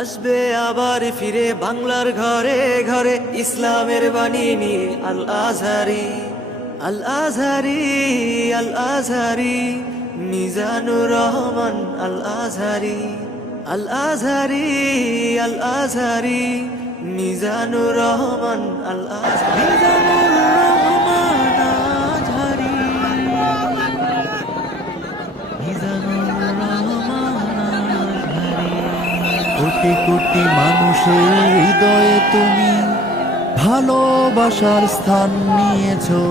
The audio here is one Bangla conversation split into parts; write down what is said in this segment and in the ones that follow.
আসবে আবার ফিরে বাংলার ঘরে ঘরে ইসলামের বাণী নিয়ে আল আজহারি, আল আজহারি, আল আজহারি, মিজানুর রহমান আল আজহারি, আল আজহারি, আল আজহারি, মিজানুর রহমান আল আজহারি, মিজানুর রহমান আজহারি, মিজানুর রহমান আজহারি। কোটি কোটি মানুষের হৃদয়ে তুমি ভালোবাসার স্থান নিয়েছো।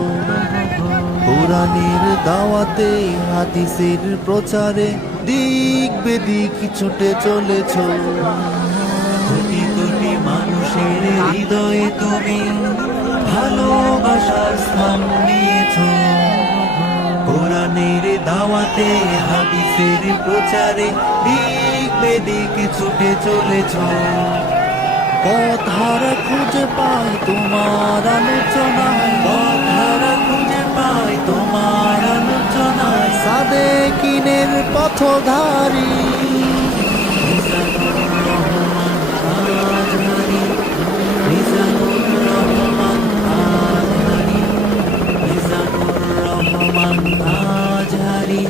কোরআনের দাওয়াতে হাদিসের প্রচারে দিক বেদিক ছুটে চলেছো। কোটি কোটি মানুষের হৃদয়ে তুমি ভালোবাসার স্থান নিয়েছো। কোরআনের দাওয়াতে হাদিসের প্রচারে দিক বেদিক ছুটে চলেছ। পথহারা খুঁজে পাই তোমার আলোচনায়, পথহারা খুঁজে পাই তোমার আলোচনায়। সাদেকিনের পথধারী মিজানুর রহমান আজহারি, মিজানুর রহমান আজহারি, মিজানুর রহমান আজহারি,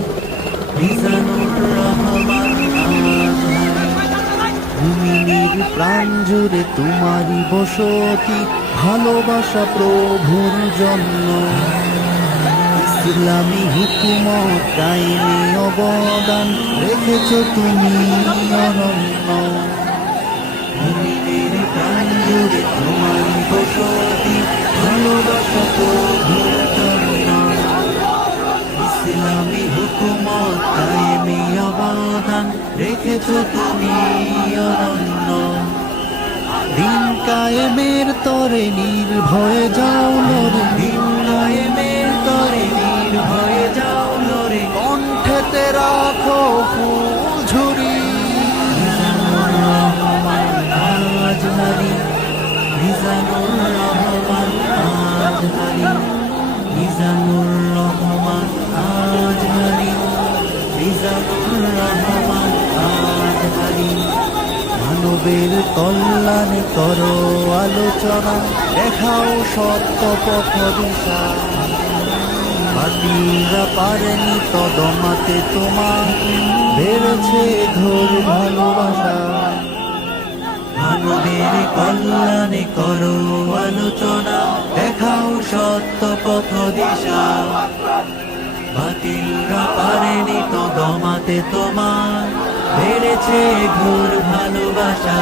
মিজানুর রহমান আজহারি। মুমিনের প্রাণ জুড়ে তোমারই বসতি, ভালোবাসা প্রভুর জন্য। ইসলামী হুকুমত কায়েমে অবদান রেখেছো তুমি অনন্য। মুমিনের প্রাণ জুড়ে তোমারই বসতি, ভালোবাসা প্রভুর জন্য। ইসলামী হুকুমত কায়েমে অবদান রেখেছো তুমি অনন্য। দিন কায়েমের তরে নির্ভয়ে যাও লড়ে, দিন কায়েমের তরে নির্ভয়ে যাও লড়ে। কণ্ঠেতে রাখো ফুল ঝুরি, মিজানুর রহমান আজহারি, মিজানুর রহমান আজহারি, মিজানুর রহমান আজহারি, মিজানুর রহমান আজহারি। মানবের কল্যাণে করো আলোচনা, দেখাও সত্য পথ দিশা। বাতিলরা পারেনি তো দমাতে তোমার, বেড়েছে ঘোর ভালোবাসা। মানবের কল্যাণে করো আলোচনা, দেখাও সত্য পথ দিশা। বাতিলরা পারেনি তো দমাতে তোমার, বেড়েছে ঘোর ভালোবাসা।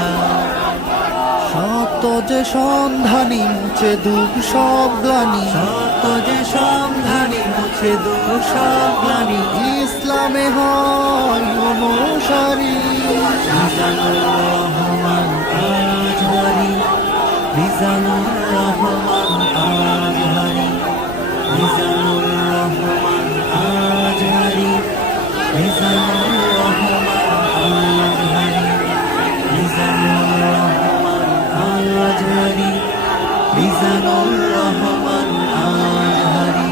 সত্য যে সন্ধানী মুছে দুঃখ সব গ্লানি, সত্য যে সন্ধানী মুছে দুঃখ সব গ্লানি। ইসলামে হয় অনুসারী, মিজানুর রহমান আজহারি, মিজানুর রহমান আজহারি, মিজানুর রহমান আজহারি, মিজানুর রহমান আজহারি, মিজানুর রহমান আজহারি, মিজানুর রহমান আজহারি।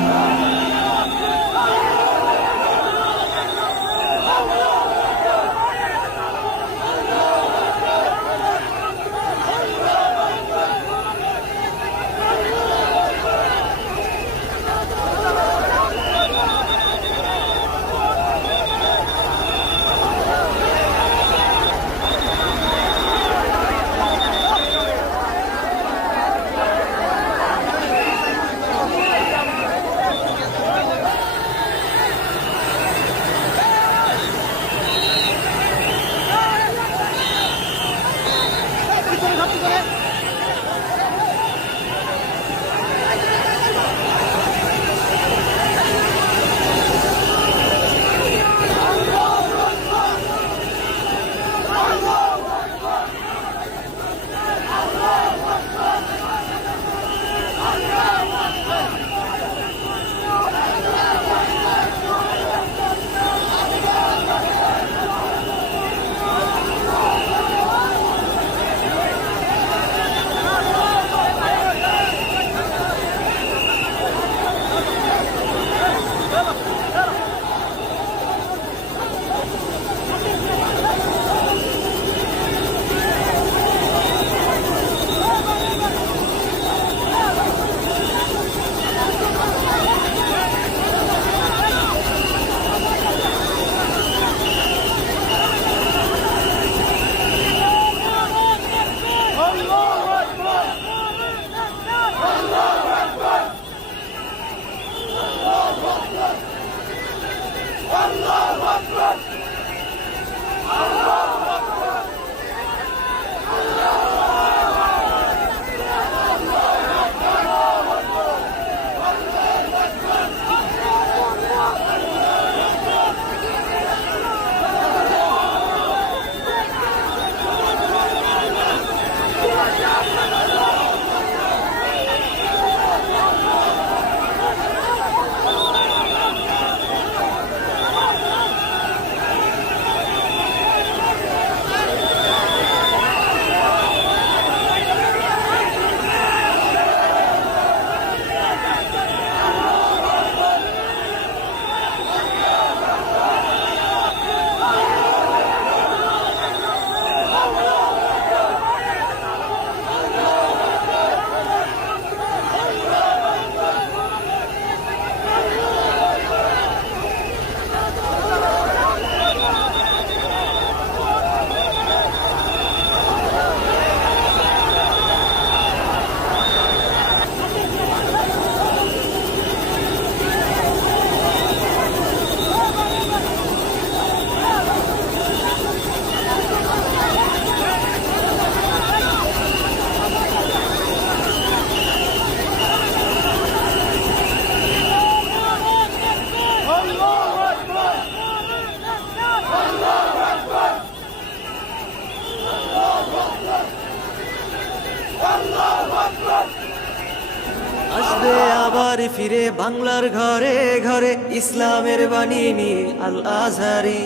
আসবে আবার ফিরে বাংলার ঘরে ঘরে ইসলামের বাণী নিয়ে আল আজহারি,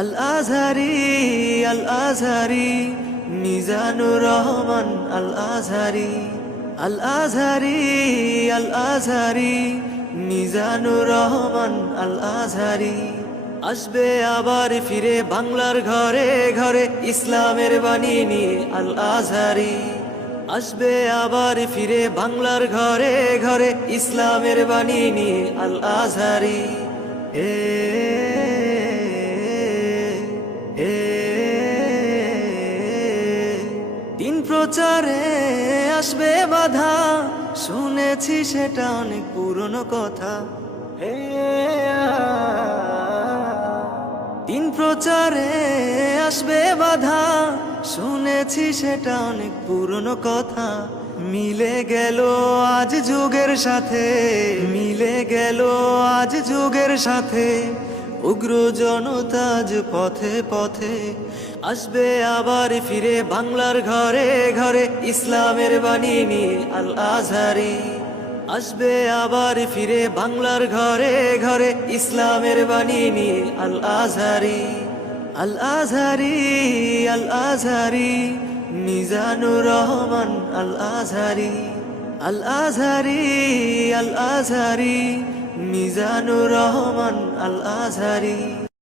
আল আজহারি, আল আজহারি, মিজানুর রহমান আল আজহারি, আল আজহারি, আল আজহারি, মিজানুর রহমান আল আজহারি। আসবে আবার ফিরে বাংলার ঘরে ঘরে ইসলামের বাণী নিয়ে আল আজহারি, আসবে আবার ফিরে বাংলার ঘরে ঘরে ইসলামের বাণী নিয়ে আল আজহারি। এ এ দিন প্রচারে আসবে বাধা, শুনেছি সেটা অনেক পুরনো কথা। দিন প্রচারে আসবে বাধা, শুনেছি সেটা অনেক পুরনো কথা। মিলে গেল আজ যুগের সাথে, মিলে গেল আজ যুগের সাথে, উগ্র জনতা আজ পথে পথে। আসবে আবার ফিরে বাংলার ঘরে ঘরে ইসলামের বাণী নিয়ে আল আজহারি, আসবে আবার ফিরে বাংলার ঘরে ঘরে ইসলামের বাণী নিয়ে আল আজহারি, আল আজহারি, আল আজহারি, মিজানুর রহমান আল আজহারি, আল আজহারি, আল আজহারি, মিজানুর রহমান আল আজহারি।